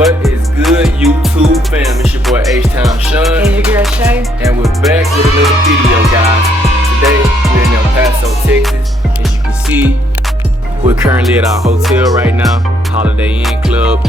What is good, YouTube fam? It's your boy H-Town Sean. And your girl Shay. And we're back with another video, guys. Today, we're in El Paso, Texas. As you can see, we're currently at our hotel right now, Holiday Inn Club.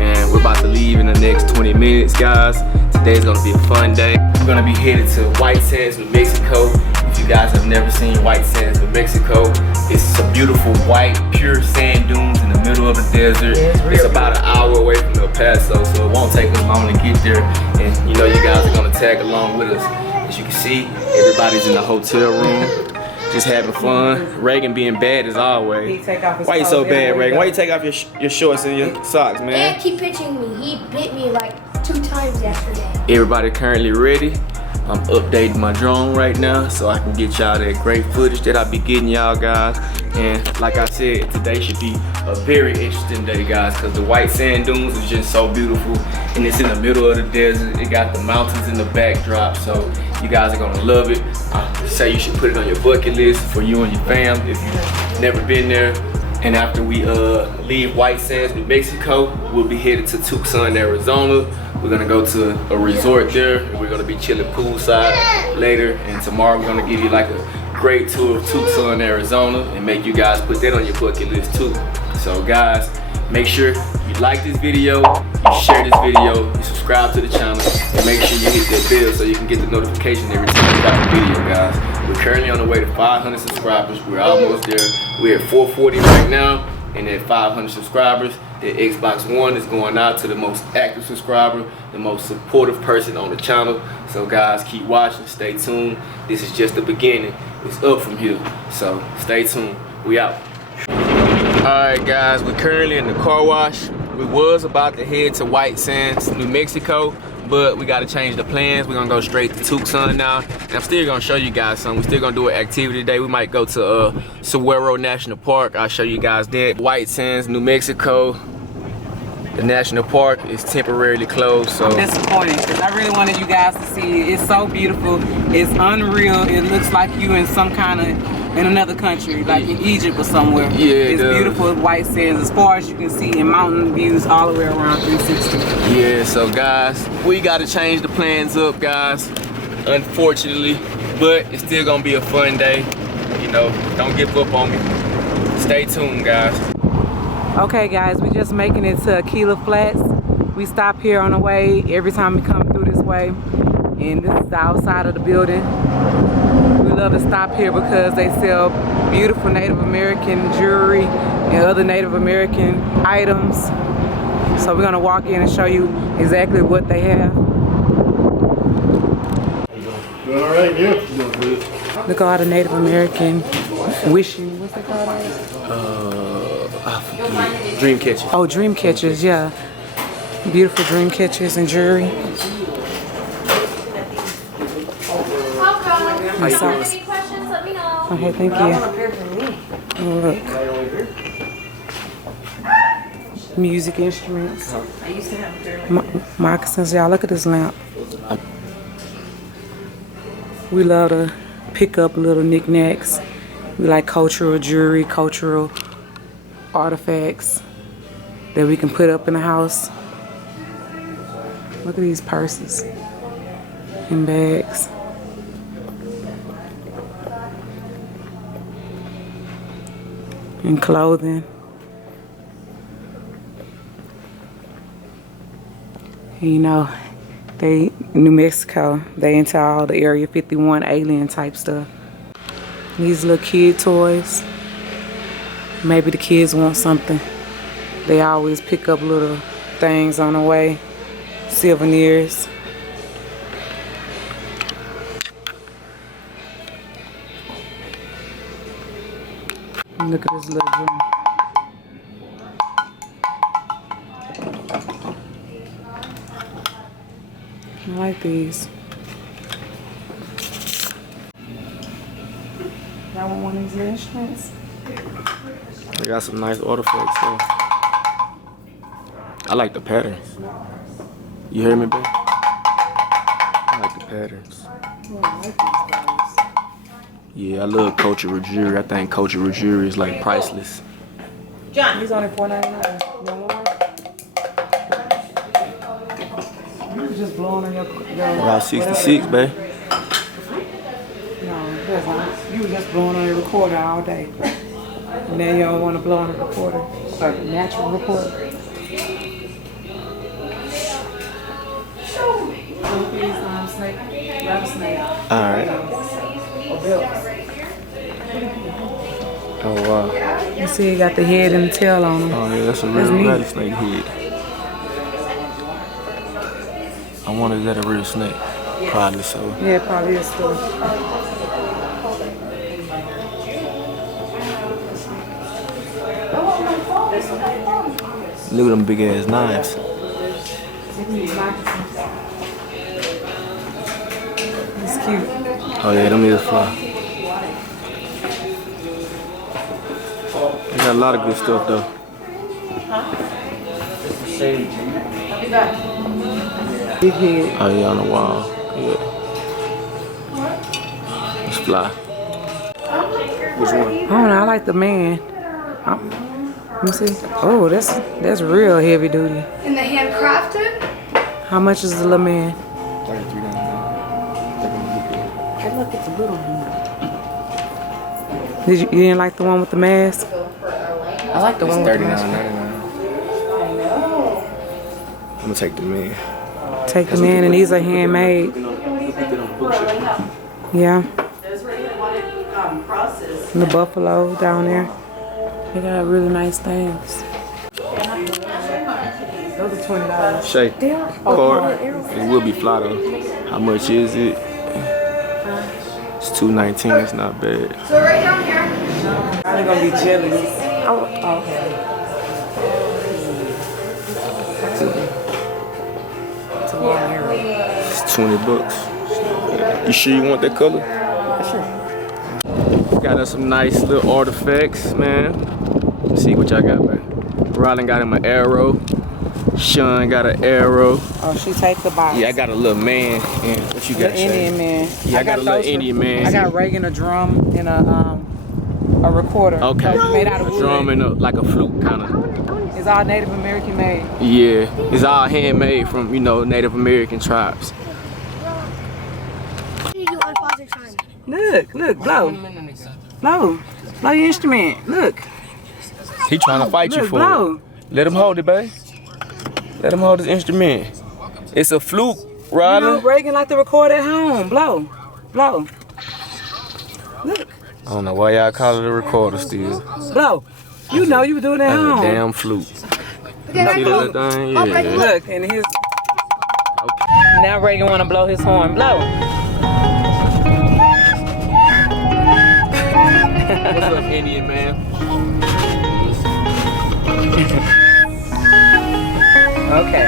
And we're about to leave in the next 20 minutes, guys. Today's gonna be a fun day. We're gonna be headed to White Sands, New Mexico. If you guys have never seen White Sands, New Mexico, it's a beautiful white, pure sand dunes in the middle of the desert. It's about an hour away from El Paso, so it won't take us long to get there. And you know you guys are gonna tag along with us. As you can see, everybody's in the hotel room, just having fun. Reagan being bad as always. Why you so bad, Reagan? Why you take off your shorts and your socks, man? And keep pitching me. He bit me like 2 times yesterday. Everybody currently ready. I'm updating my drone right now so I can get y'all that great footage that I be getting y'all guys. And like I said, today should be a very interesting day, guys, because the white sand dunes is just so beautiful and it's in the middle of the desert. It got the mountains in the backdrop, so you guys are gonna love it. I say you should put it on your bucket list for you and your fam if you've never been there. And after we leave White Sands, New Mexico, we'll be headed to Tucson, Arizona. We're gonna go to a resort there, and we're gonna be chilling poolside later. And tomorrow we're gonna give you like a great tour of Tucson, Arizona, and make you guys put that on your bucket list too. So guys, make sure you like this video, you share this video, you subscribe to the channel, and make sure you hit that bell so you can get the notification every time we drop a video, guys. We're currently on the way to 500 subscribers. We're almost there. We're at 440 right now, and at 500 subscribers, the Xbox One is going out to the most active subscriber, the most supportive person on the channel. So guys, keep watching, stay tuned. This is just the beginning. It's up from here, so stay tuned. We out. Alright guys, we're currently in the car wash. We was about to head to White Sands, New Mexico, but we gotta change the plans. We're gonna go straight to Tucson now. And I'm still gonna show you guys something. We're still gonna do an activity today. We might go to Saguaro National Park. I'll show you guys that. White Sands, New Mexico. The national park is temporarily closed, so. I'm disappointed because I really wanted you guys to see it. It's so beautiful. It's unreal. It looks like you in some kind of, in another country, like in Egypt or somewhere. Yeah, it's beautiful white sands as far as you can see, and mountain views all the way around 360. Yeah, so guys, we gotta change the plans up, guys, unfortunately, but it's still gonna be a fun day. You know, don't give up on me. Stay tuned, guys. Okay guys, we just making it to Aquila Flats. We stop here on the way every time we come through this way, and this is the outside of the building. We love to stop here because they sell beautiful Native American jewelry and other Native American items. So we're gonna walk in and show you exactly what they have. Doing all right, yeah. Doing good. Look at all the Native American wishing, what's it called? Dream catcher. Oh, dream catchers, yeah. Beautiful dream catchers and jewelry. Welcome. Any questions, let me know. Okay, thank you. Oh, look. Music instruments. Moccasins, y'all, look at this lamp. We love to pick up little knickknacks. We like cultural jewelry, cultural artifacts that we can put up in the house. Look at these purses and bags. And clothing. You know, they, New Mexico, they into all the Area 51 alien type stuff. These little kid toys. Maybe the kids want something. They always pick up little things on the way. Souvenirs. Look at this little drum. I like these. Y'all want one of these instruments? They got some nice artifacts though. I like the patterns. You hear me, babe? I like the patterns. Yeah, I like these guys. Yeah, I love cultural jewelry. I think cultural jewelry is like priceless. John, he's only $4.99. No more? just blowing on your About 66, babe. No, that's not. You were just blowing on your recorder all day. And now you don't want to blow on the recorder. Or the natural recorder. Alright. Oh wow. You see, he got the head and the tail on him. Oh yeah, that's a real rattlesnake head. I wonder is that a real snake? Probably so. Yeah, it probably is too. Look at them big ass knives. It's cute. Oh yeah, them is fly. They got a lot of good stuff though. Big head. Oh yeah, on the wall. Yeah. It's fly. Which one? I don't know, I like the man. Let me see. Oh, that's real heavy duty. And the handcrafted? How much is the little man? I look at the little one. You didn't like the one with the mask? I like the one with the mask. I'm gonna take the man. Take the man, and these are handmade. Yeah. And the buffalo down there. They got really nice things. Those are $20. Shay, cord. It will be fly though. How much is it? It's $219. It's not bad. So right down here. They're gonna be jellies. Oh, okay. It's $20. You sure you want that color? Sure. Got us some nice little artifacts, man. Let's see what y'all got, man. Rylan got him an arrow. Sean got an arrow. Oh, she takes the box. Yeah, I got a little man. And what you got, Shay? Indian man. Yeah, I got a little Indian man. I got Reagan a drum and a recorder. Okay. Made out of wood. Drum and like a flute, kind of. It's all Native American made. Yeah, it's all handmade from, you know, Native American tribes. Look, blow. Blow your instrument. Look. He trying to fight you for blow. it. Let him hold it, babe. Let him hold his instrument. It's a flute, Ryder. You know, Reagan like to record at home. Blow. Look. I don't know why y'all call it a recorder still. Blow. You know you do it at home. A damn flute. See that little thing? Yeah. Look, and his. Okay. Now Reagan want to blow his horn. Blow. What's up, Indian man? Okay.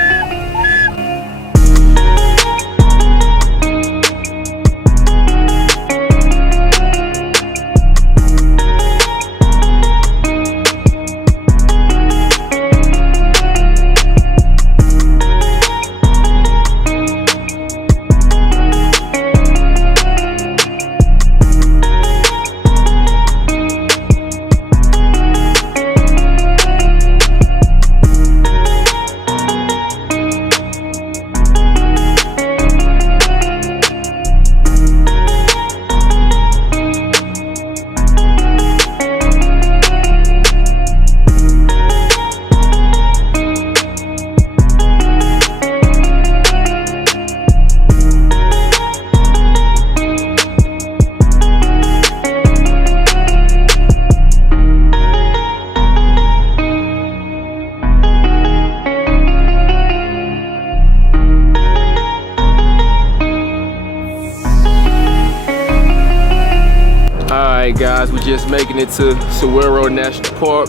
Alright guys, we're just making it to Saguaro National Park.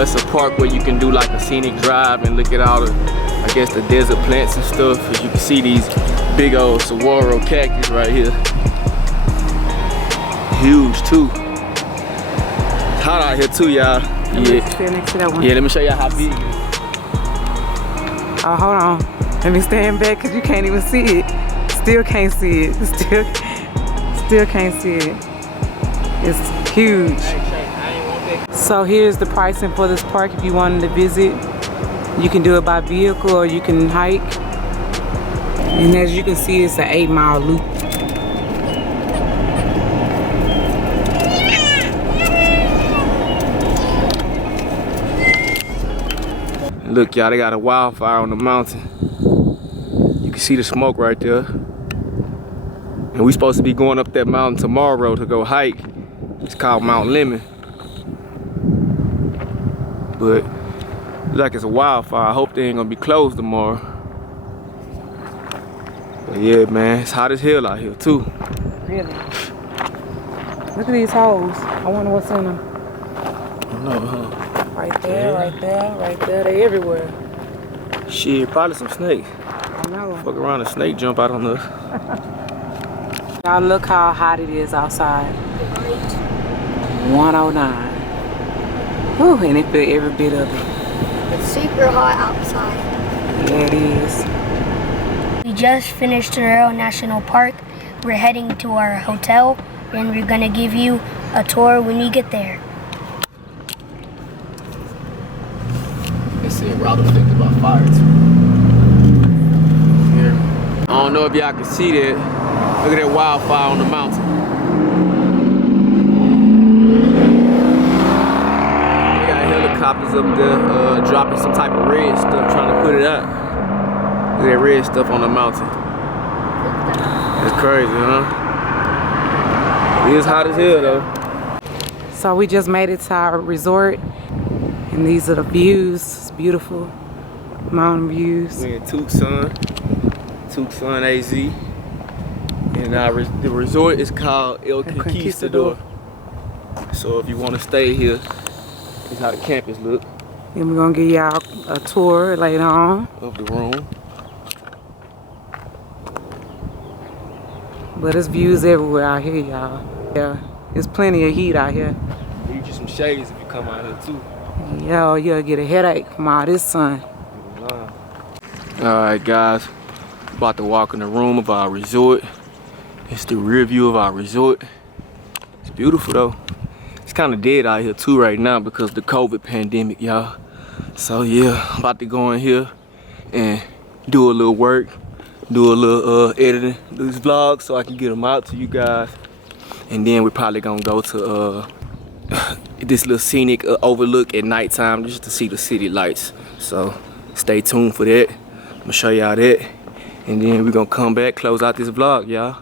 It's a park where you can do like a scenic drive and look at all the, I guess, the desert plants and stuff. As you can see these big old saguaro cactus right here. Huge too. Hot out here too, y'all. Yeah. Stand next to that one. Yeah, let me show y'all how big it is. Oh, hold on. Let me stand back because you can't even see it. Still can't see it. Still can't see it. It's huge. So here's the pricing for this park if you wanted to visit. You can do it by vehicle or you can hike. And as you can see, it's an 8-mile loop. Look, y'all, they got a wildfire on the mountain. You can see the smoke right there. And we supposed to be going up that mountain tomorrow to go hike. It's called Mount Lemon. But like it's a wildfire. I hope they ain't gonna be closed tomorrow. But yeah, man, it's hot as hell out here too. Really? Look at these holes. I wonder what's in them. I don't know, huh? Right there, right there, right there. They everywhere. Shit, probably some snakes. I know. Fuck around, a snake jump out on us. Y'all look how hot it is outside. 109. Whew, and it feel every bit of it. It's super hot outside. Yeah, it is. We just finished Saguaro National Park. We're heading to our hotel, and we're gonna give you a tour when we get there. They said route affected by fire too. Here. I don't know if y'all can see that. Look at that wildfire on the mountain. They got helicopters up there dropping some type of red stuff, trying to put it out. Look at that red stuff on the mountain. That's crazy, huh? It is hot as hell though. So we just made it to our resort, and these are the views. It's beautiful mountain views. We're in Tucson, AZ. And the resort is called El Conquistador. So if you want to stay here, this is how the campus look. And we're gonna give y'all a tour later on of the room. But there's views everywhere out here, y'all. Yeah, there's plenty of heat out here. Need you some shades if you come out here too. Yo, you'll get a headache from all this sun. Alright guys, about to walk in the room of our resort. It's the rear view of our resort. It's beautiful though. It's kind of dead out here too right now because of the COVID pandemic, y'all. So yeah, I'm about to go in here and do a little work, do a little editing, do these vlogs so I can get them out to you guys. And then we're probably gonna go to this little scenic overlook at nighttime just to see the city lights. So stay tuned for that. I'm gonna show y'all that. And then we're gonna come back, close out this vlog, y'all.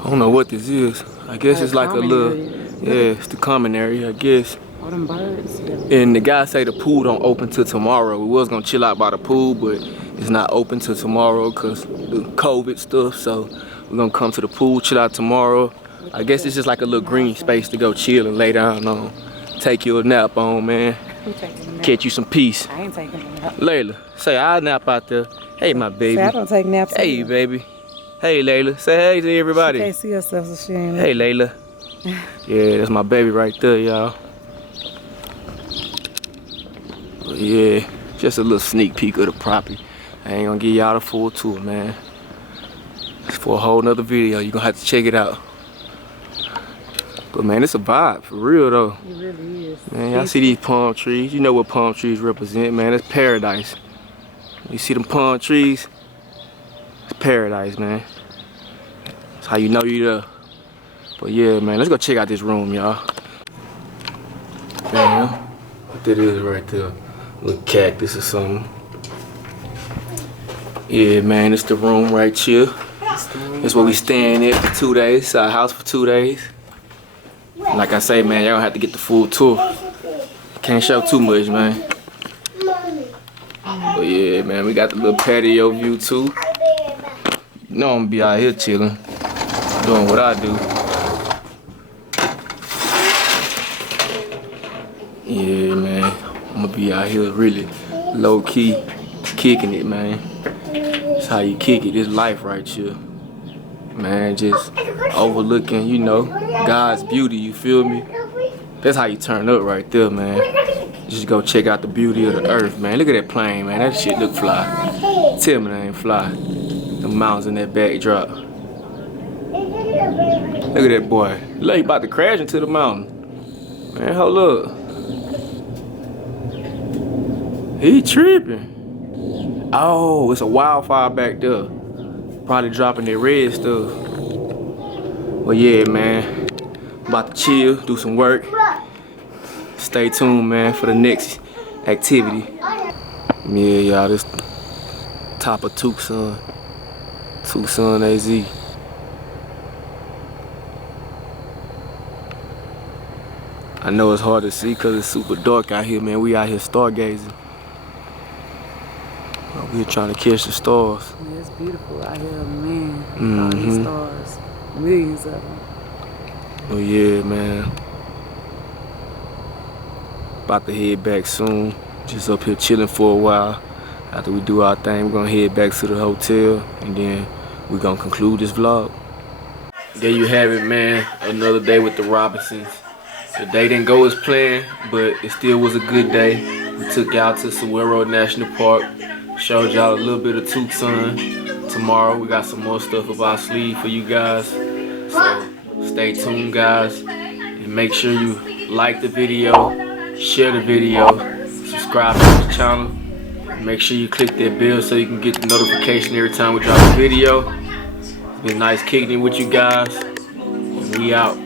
I don't know what this is. I guess it's like a little, yeah, it's the common area, I guess. All them birds. And the guy say the pool don't open till tomorrow. We was gonna chill out by the pool, but it's not open till tomorrow because the COVID stuff. So we're gonna come to the pool, chill out tomorrow. I guess it's just like a little green space to go chill and lay down on. Take you a nap on, man. Catch you some peace. I ain't taking a nap. Layla, say I'll nap out there. Hey, my baby. See, I don't take naps. Hey, either. baby. Hey, Layla. Say hey to everybody. She can't see herself, so she ain't. Hey, Layla. Yeah, that's my baby right there, y'all. Yeah, just a little sneak peek of the property. I ain't gonna give y'all the full tour, man. It's for a whole nother video. You're gonna have to check it out. But man, it's a vibe, for real though. It really is. Man, y'all see these palm trees. You know what palm trees represent, man. It's paradise. You see them palm trees? It's paradise, man. That's how you know you're there. But yeah, man, let's go check out this room, y'all. Damn, what that is right there. Little cactus or something. Yeah, man, it's the room right here. That's where we staying at for 2 days. It's our house for 2 days. Like I say, man, y'all gonna have to get the full tour. Can't show too much, man. But yeah, man, we got the little patio view too. You know I'm gonna be out here chilling, doing what I do. Yeah, man, I'm gonna be out here really low key, kicking it, man. That's how you kick it. This life right here. Man, just overlooking, you know, God's beauty, you feel me? That's how you turn up right there, man. Just go check out the beauty of the earth, man. Look at that plane, man. That shit look fly. Tell me that ain't fly. The mountains in that backdrop. Look at that boy. Look, he about to crash into the mountain. Man, hold up. He tripping. Oh, it's a wildfire back there. Probably dropping their red stuff. Well, yeah, man. About to chill, do some work. Stay tuned, man, for the next activity. Yeah, y'all, this top of Tucson. Tucson, AZ. I know it's hard to see because it's super dark out here, man. We out here stargazing. We're trying to catch the stars. Yeah, it's beautiful out here, man. All these stars. Millions of them. Oh yeah, man. About to head back soon. Just up here chilling for a while. After we do our thing, we're gonna head back to the hotel and then we're gonna conclude this vlog. There you have it, man. Another day with the Robinsons. The day didn't go as planned, but it still was a good day. We took y'all to Saguaro National Park. Showed y'all a little bit of Tucson. Tomorrow we got some more stuff up our sleeve for you guys. So stay tuned, guys. And make sure you like the video, share the video, subscribe to the channel. And make sure you click that bell so you can get the notification every time we drop a video. It's been nice kicking it with you guys. And we out.